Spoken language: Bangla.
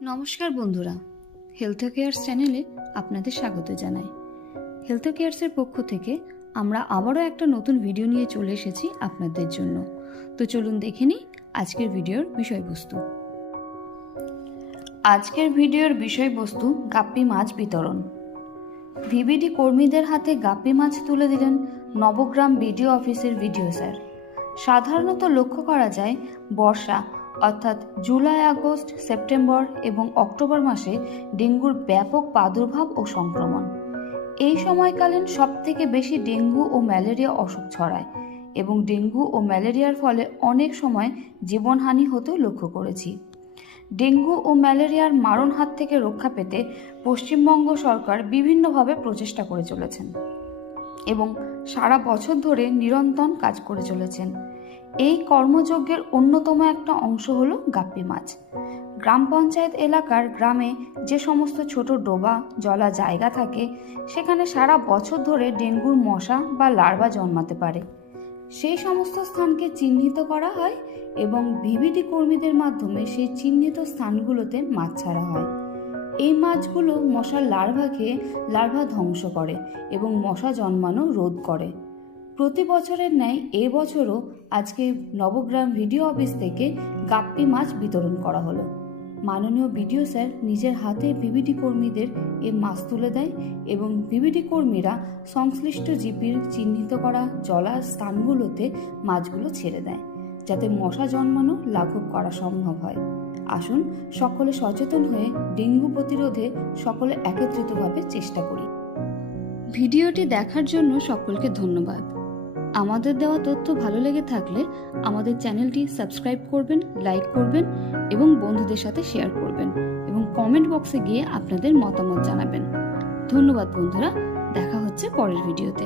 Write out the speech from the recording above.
নমস্কার বন্ধুরা হেলথ কেয়ার্স চ্যানেলে আপনাদের স্বাগত জানাই। হেলথ কেয়ার্সের পক্ষ থেকে আমরা আবারও একটা নতুন ভিডিও নিয়ে চলে এসেছি আপনাদের জন্য। তো চলুন দেখে নিই আজকের ভিডিওর বিষয়বস্তু। আজকের ভিডিওর বিষয়বস্তু, গাপ্পি মাছ বিতরণ। ভিবিডি কর্মীদের হাতে গাপ্পি মাছ তুলে দিলেন নবগ্রাম বিডিও অফিসের ভিডিও স্যার সাধারণত লক্ষ্য করা যায়, বর্ষা অর্থাৎ জুলাই, আগস্ট, সেপ্টেম্বর এবং অক্টোবর মাসে ডেঙ্গুর ব্যাপক প্রাদুর্ভাব ও সংক্রমণ। এই সময়কালীন সবথেকে বেশি ডেঙ্গু ও ম্যালেরিয়া অসুখ ছড়ায় এবং ডেঙ্গু ও ম্যালেরিয়ার ফলে অনেক সময় জীবনহানি হতেও লক্ষ্য করেছি। ডেঙ্গু ও ম্যালেরিয়ার মারণ হাত থেকে রক্ষা পেতে পশ্চিমবঙ্গ সরকার বিভিন্নভাবে প্রচেষ্টা করে চলেছেন। এবং সারা বছর ধরে নিরন্তর কাজ করে চলেছেন। এই কর্মযজ্ঞের অন্যতম একটা অংশ হলো গাপ্পি মাছ। গ্রাম পঞ্চায়েত এলাকার গ্রামে যে সমস্ত ছোট ডোবা, জলা জায়গা থাকে, সেখানে সারা বছর ধরে ডেঙ্গুর মশা বা লার্ভা জন্মাতে পারে। সেই সমস্ত স্থানকে চিহ্নিত করা হয় এবং ভিভিডি কর্মীদের মাধ্যমে সেই চিহ্নিত স্থানগুলোতে মাছ ছাড়া হয়। এই মাছগুলো মশার লার্ভা খেয়ে লার্ভা ধ্বংস করে এবং মশা জন্মানো রোধ করে। প্রতি বছরের ন্যায় এবছরও আজকে নবগ্রাম ভিডিও অফিস থেকে গাপ্পি মাছ বিতরণ করা হলো। মাননীয় বিডিও স্যার নিজের হাতে ভিভিডি কর্মীদের এ মাছ তুলে দেয় এবং ভিভিডি কর্মীরা সংশ্লিষ্ট জিপির চিহ্নিত করা জলার স্থানগুলোতে মাছগুলো ছেড়ে দেয়। যাতে মশা জন্মানো লাঘব করা সম্ভব হয়। আসুন সকলে সচেতন হয়ে ডেঙ্গু প্রতিরোধে সকলে একত্রিতভাবে চেষ্টা করি। ভিডিওটি দেখার জন্য সকলকে ধন্যবাদ। আমাদের দেওয়া তথ্য ভালো লেগে থাকলে আমাদের চ্যানেলটি সাবস্ক্রাইব করবেন, লাইক করবেন এবং বন্ধুদের সাথে শেয়ার করবেন এবং কমেন্ট বক্সে গিয়ে আপনাদের মতামত জানাবেন। ধন্যবাদ বন্ধুরা, দেখা হচ্ছে পরের ভিডিওতে।